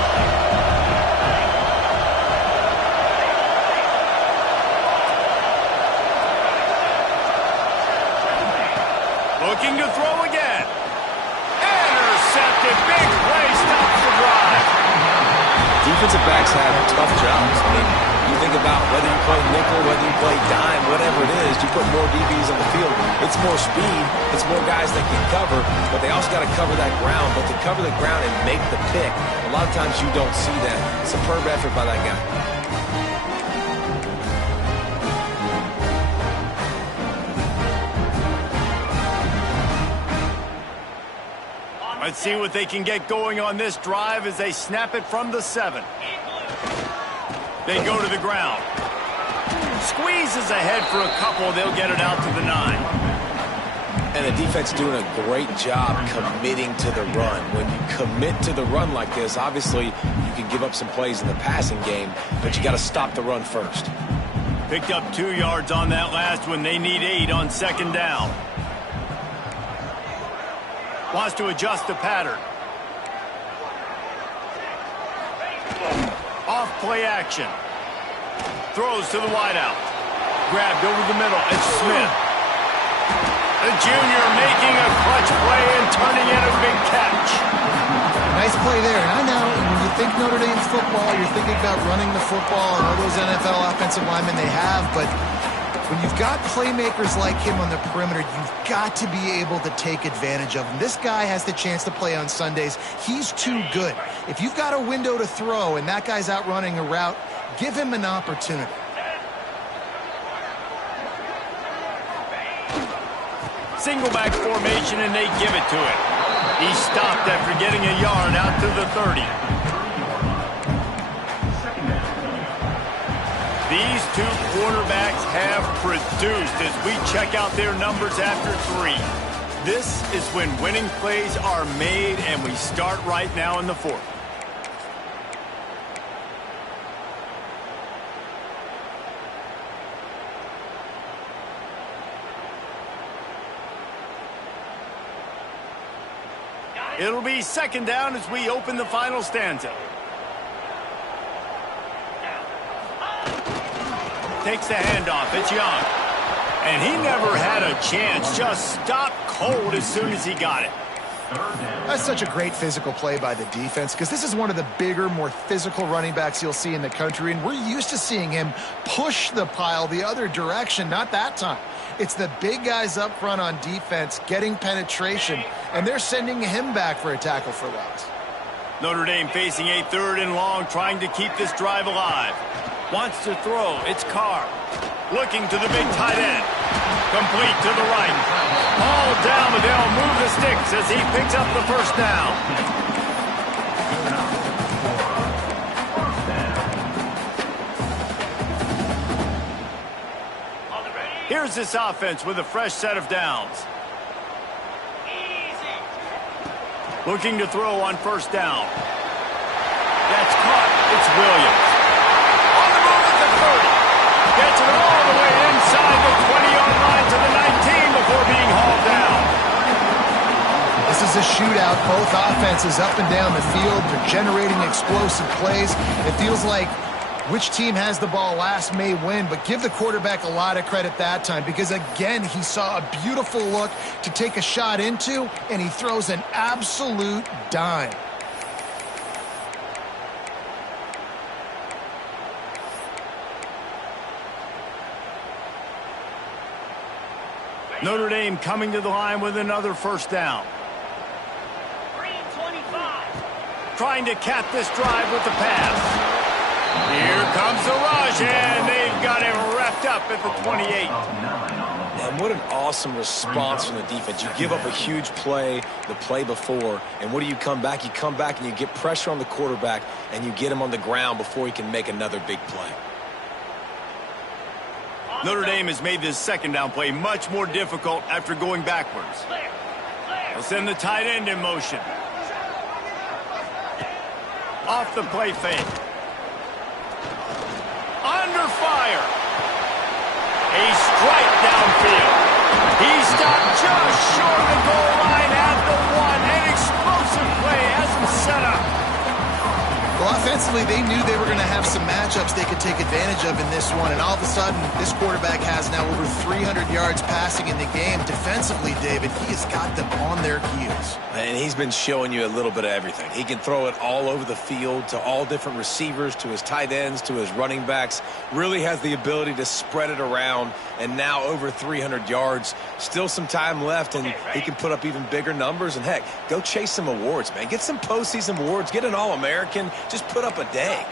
Looking to throw again. Intercepted. Big play. Stops the drive. Defensive backs have tough jobs. I mean, you think about whether you play nickel, whether you play dime, whatever it is, you put more DBs on the field. It's more speed. It's more guys that can cover, but they also got to cover that ground. But to cover the ground and make the pick, a lot of times you don't see that. Superb effort by that guy. Let's see what they can get going on this drive as they snap it from the 7. They go to the ground. Squeezes ahead for a couple. They'll get it out to the 9. And the defense doing a great job committing to the run. When you commit to the run like this, obviously you can give up some plays in the passing game, but you got to stop the run first. Picked up 2 yards on that last one. They need 8 on second down. Wants to adjust the pattern. Off play action. Throws to the wideout. Grabbed over the middle. It's Smith. The junior making a clutch play and turning in a big catch. Nice play there. And I know when you think Notre Dame football, you're thinking about running the football and all those NFL offensive linemen they have, but when you've got playmakers like him on the perimeter, you've got to be able to take advantage of him. This guy has the chance to play on Sundays. He's too good. If you've got a window to throw and that guy's out running a route, give him an opportunity. Single back formation, and they give it to him. He stopped after getting a yard out to the 30. These two quarterbacks have produced as we check out their numbers after 3. This is when winning plays are made, and we start right now in the 4th. It'll be second down as we open the final stanza. Takes the handoff. It's Young. And he never had a chance. Just stopped cold as soon as he got it. That's such a great physical play by the defense because this is one of the bigger, more physical running backs you'll see in the country, and we're used to seeing him push the pile the other direction. Not that time. It's the big guys up front on defense getting penetration, and they're sending him back for a tackle for loss. Notre Dame facing a 3rd and long, trying to keep this drive alive. Wants to throw. It's Carr. Looking to the big tight end. Complete to the right. All down, but they'll move the sticks as he picks up the first down. Here's this offense with a fresh set of downs. Looking to throw on first down. That's caught. It's Williams. On the move at the 30. Gets it all the way inside the 20-yard line to the 19 before being hauled down. This is a shootout. Both offenses up and down the field. They're generating explosive plays. It feels like which team has the ball last may win, but give the quarterback a lot of credit that time because, again, he saw a beautiful look to take a shot into, and he throws an absolute dime. Notre Dame coming to the line with another first down. Trying to cap this drive with the pass. Here comes the rush, and they've got him wrapped up at the 28. And what an awesome response from the defense. You give up a huge play the play before, and what do you come back? You come back and you get pressure on the quarterback, and you get him on the ground before he can make another big play. Notre Dame has made this second down play much more difficult after going backwards. They'll send the tight end in motion. Off the play fake. Under fire. A strike downfield. He stopped just short of the goal line at the 1. An explosive play has him set up. Well, offensively, they knew they were going to have some matchups they could take advantage of in this one, and all of a sudden, this quarterback has now over 300 yards passing in the game. Defensively, David, he has got them on their heels. And he's been showing you a little bit of everything. He can throw it all over the field to all different receivers, to his tight ends, to his running backs. Really has the ability to spread it around, and now over 300 yards. Still some time left, and he can put up even bigger numbers. And, heck, go chase some awards, man. Get some postseason awards. Get an All-American. Just put up a day.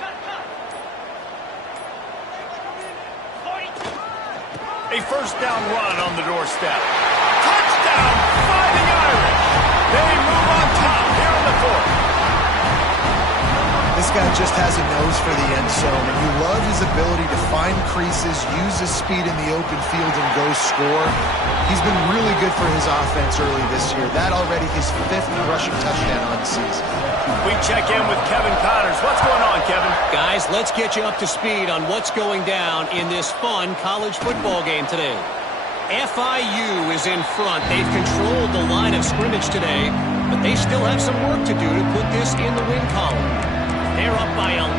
A first down run on the doorstep. Touchdown, Fighting Irish. They move on top here in the 4th. This guy just has a nose for the end zone, and you love his ability to find creases, use his speed in the open field, and go score. He's been really good for his offense early this year. That already his 5th rushing touchdown on the season. We check in with Kevin Connors. What's going on, Kevin? Guys, let's get you up to speed on what's going down in this fun college football game today. FIU is in front. They've controlled the line of scrimmage today, but they still have some work to do to put this in the win column. They're up by 11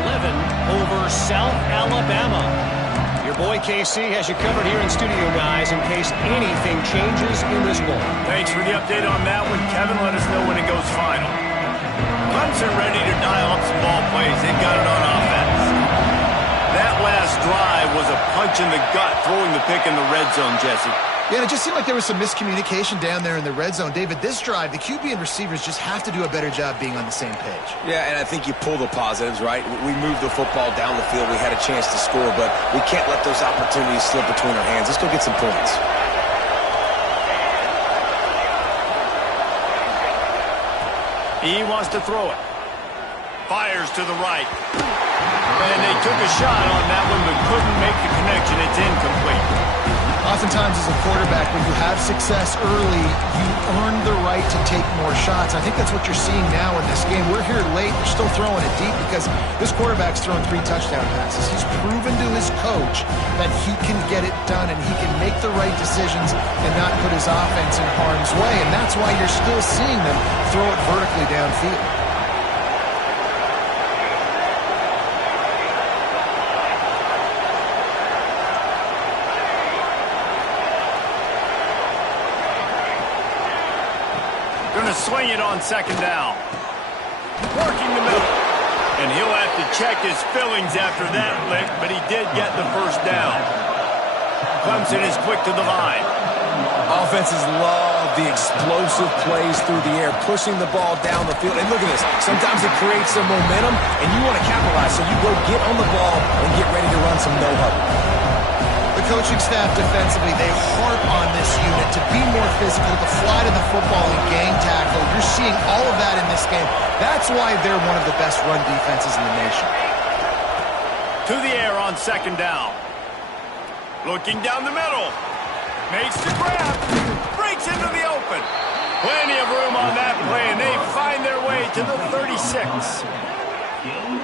over South Alabama. Your boy KC has you covered here in studio, guys, in case anything changes in this one. Thanks for the update on that one, Kevin. Let us know when it goes final. Clemson ready to dial up some ball plays. They've got it on offense. That last drive was a punch in the gut, throwing the pick in the red zone, Jesse. Yeah, it just seemed like there was some miscommunication down there in the red zone. David, this drive, the QB and receivers just have to do a better job being on the same page. Yeah, and I think you pull the positives, right? We moved the football down the field. We had a chance to score, but we can't let those opportunities slip between our hands. Let's go get some points. He wants to throw it. Fires to the right. And they took a shot on that one, but couldn't make the connection. It's incomplete. Oftentimes as a quarterback, when you have success early, you earn the right to take more shots. I think that's what you're seeing now in this game. We're here late. They're still throwing it deep because this quarterback's thrown 3 touchdown passes. He's proven to his coach that he can get it done and he can make the right decisions and not put his offense in harm's way. And that's why you're still seeing them throw it vertically downfield. Going to swing it on second down. Working the middle. And he'll have to check his fillings after that lick, but he did get the first down. Clemson is quick to the line. Offenses love the explosive plays through the air, pushing the ball down the field. And look at this. Sometimes it creates some momentum, and you want to capitalize. So you go get on the ball and get ready to run some no-huddle. The coaching staff defensively, they harp on this unit to be more physical, to fly to the football and gang tackle. You're seeing all of that in this game. That's why they're one of the best run defenses in the nation. To the air on second down. Looking down the middle. Makes the grab. Breaks into the open. Plenty of room on that play, and they find their way to the 36.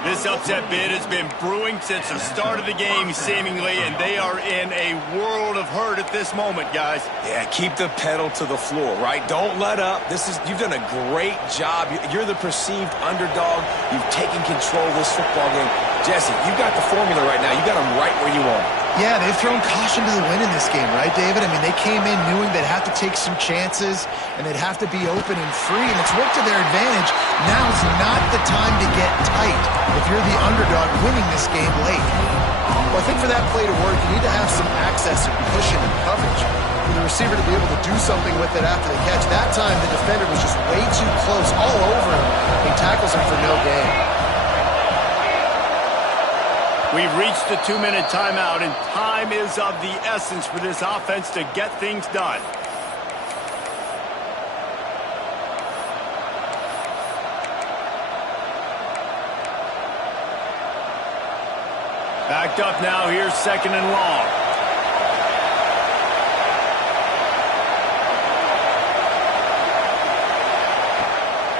This upset bid has been brewing since the start of the game, seemingly, and they are in a world of hurt at this moment, guys. Yeah, keep the pedal to the floor, right? Don't let up. You've done a great job. You're the perceived underdog. You've taken control of this football game. Jesse, you've got the formula right now. You got them right where you want them. Yeah, they've thrown caution to the wind in this game, right, David? I mean, they came in knowing they'd have to take some chances and they'd have to be open and free, and it's worked to their advantage. Now's not the time to get tight if you're the underdog winning this game late. Well, I think for that play to work, you need to have some access and cushion and coverage. for the receiver to be able to do something with it after the catch. That time, the defender was just way too close, all over him. He tackles him for no gain. We've reached the 2-minute timeout, and time is of the essence for this offense to get things done. Backed up now, here's 2nd and long.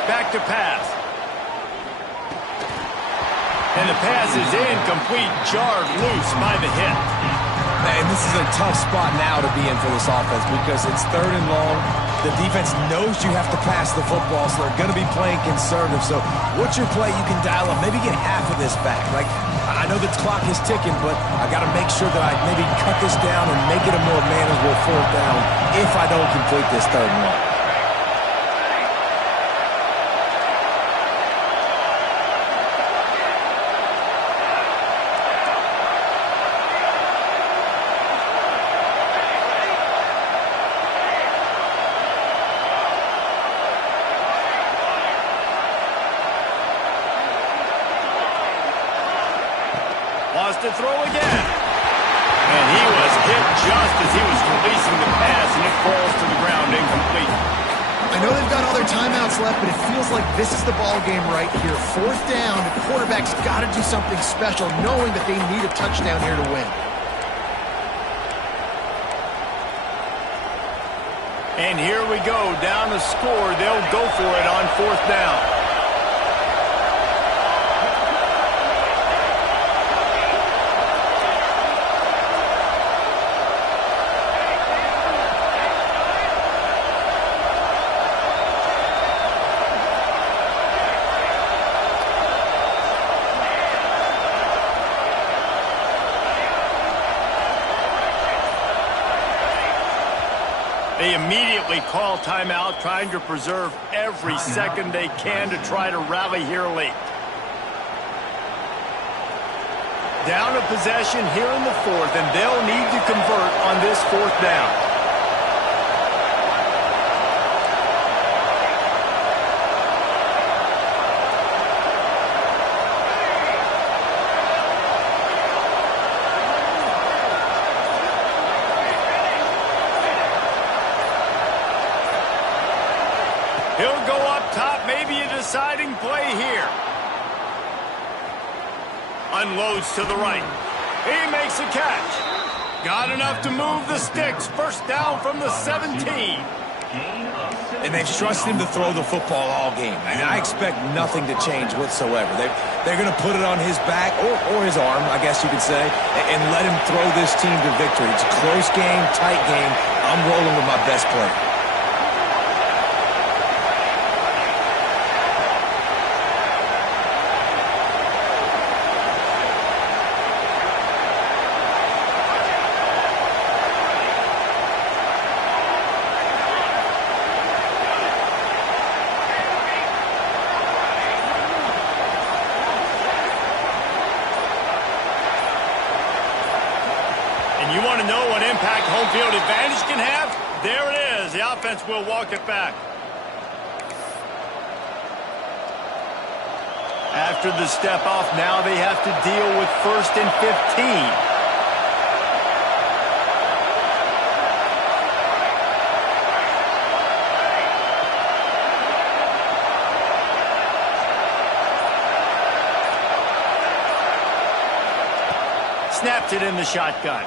Back to pass. And the pass is incomplete, jarred loose by the hit. And this is a tough spot now to be in for this offense because it's 3rd and long. The defense knows you have to pass the football, so they're going to be playing conservative. So what's your play you can dial up? Maybe get half of this back. Like, I know the clock is ticking, but I got to make sure that I maybe cut this down and make it a more manageable 4th down if I don't complete this 3rd and long. Wants to throw again. And he was hit just as he was releasing the pass, and it falls to the ground incomplete. I know they've got all their timeouts left, but it feels like this is the ball game right here. 4th down, the quarterback's got to do something special, knowing that they need a touchdown here to win. And here we go, down the score. They'll go for it on 4th down. They immediately call timeout, trying to preserve every second they can to try to rally here late. Down a possession here in the 4th, and they'll need to convert on this 4th down. He'll go up top, maybe a deciding play here. Unloads to the right. He makes a catch. Got enough to move the sticks. 1st down from the 17. And they've trusted him to throw the football all game. And I expect nothing to change whatsoever. They're going to put it on his back, or his arm, I guess you could say, and let him throw this team to victory. It's a close game, tight game. I'm rolling with my best player. You want to know what impact home field advantage can have? There it is. The offense will walk it back. After the step off, now they have to deal with 1st and 15. Snapped it in the shotgun.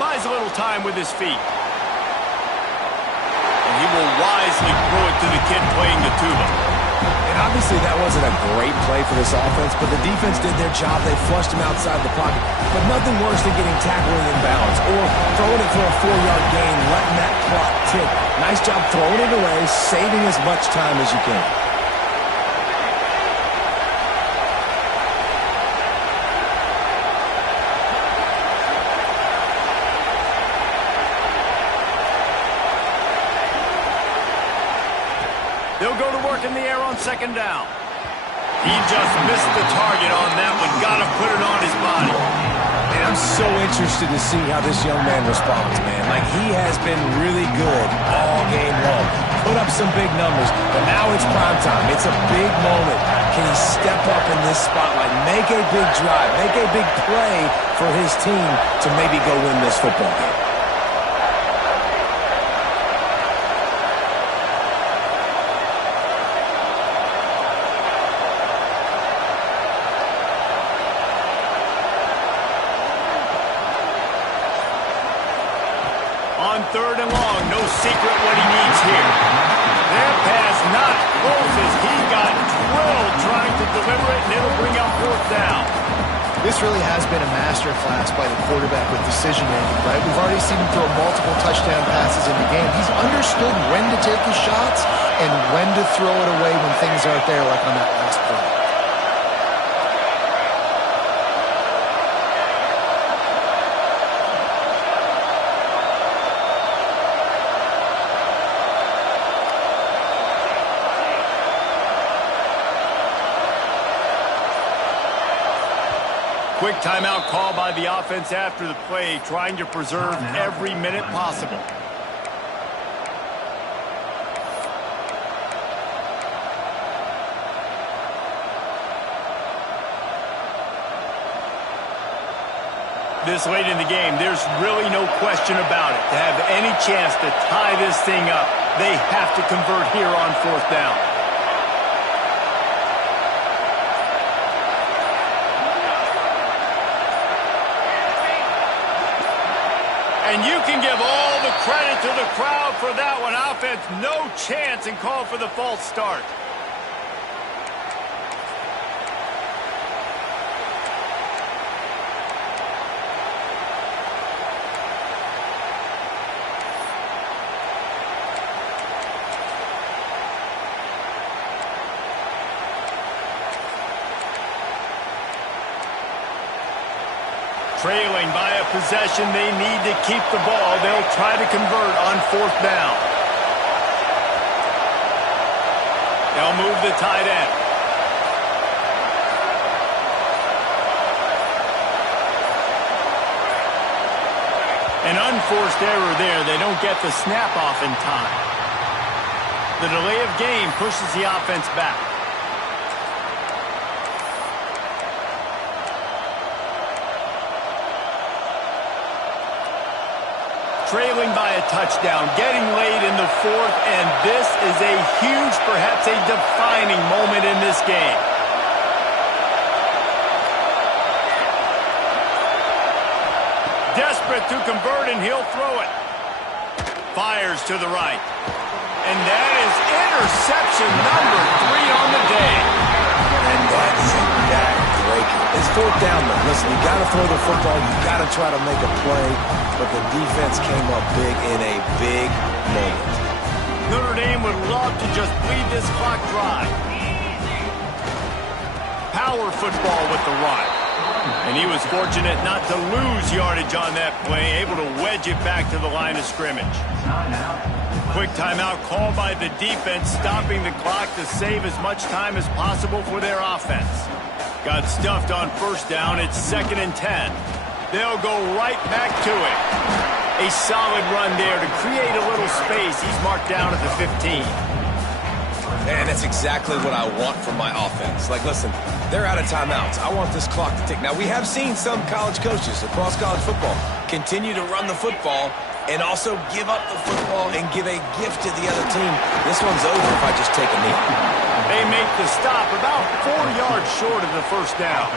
Buys a little time with his feet. And he will wisely throw it to the kid playing the tuba. And obviously that wasn't a great play for this offense, but the defense did their job. They flushed him outside the pocket. But nothing worse than getting tackled in bounds or throwing it for a 4-yard gain, letting that clock tick. Nice job throwing it away, saving as much time as you can. They'll go to work in the air on 2nd down. He just missed the target on that one. Got to put it on his body. And I'm so interested to see how this young man responds, man. Like, he has been really good all game long. Put up some big numbers, but now it's prime time. It's a big moment. Can he step up in this spotlight, make a big drive, make a big play for his team to maybe go win this football game? On 3rd and long, no secret what he needs here. That pass not close as he got drilled trying to deliver it, and it'll bring up 4th down. This really has been a masterclass by the quarterback with decision-making, right? We've already seen him throw multiple touchdown passes in the game. He's understood when to take his shots and when to throw it away when things aren't there, like on that last play. Quick timeout call by the offense after the play, trying to preserve every minute possible. This late in the game, there's really no question about it. To have any chance to tie this thing up, they have to convert here on 4th down. And you can give all the credit to the crowd for that one. Offense, no chance, and call for the false start. Trailing by a possession, they need to keep the ball. They'll try to convert on 4th down. They'll move the tight end. An unforced error there. They don't get the snap off in time. The delay of game pushes the offense back. Trailing by a touchdown, getting late in the 4th, and this is a huge, perhaps a defining moment in this game. Desperate to convert, and he'll throw it. Fires to the right. And that is interception number 3 on the day. And that is a back-breaker. It's 4th down, though. Listen, you got to throw the football. You got to try to make a play. But the defense came up big in a big moment. Notre Dame would love to just bleed this clock dry. Power football with the run. And he was fortunate not to lose yardage on that play, able to wedge it back to the line of scrimmage. Quick timeout called by the defense, stopping the clock to save as much time as possible for their offense. Got stuffed on 1st down. It's 2nd and 10. They'll go right back to it. A solid run there to create a little space. He's marked down at the 15. And that's exactly what I want from my offense. Like, listen, they're out of timeouts. I want this clock to tick. Now, we have seen some college coaches across college football continue to run the football and also give up the football and give a gift to the other team. This one's over if I just take a knee. They make the stop about 4 yards short of the 1st down.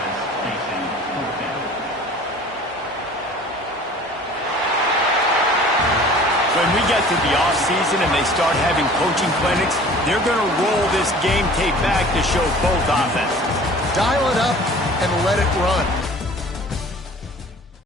When we get to the offseason and they start having coaching clinics, they're going to roll this game tape back to show both offenses. Dial it up and let it run.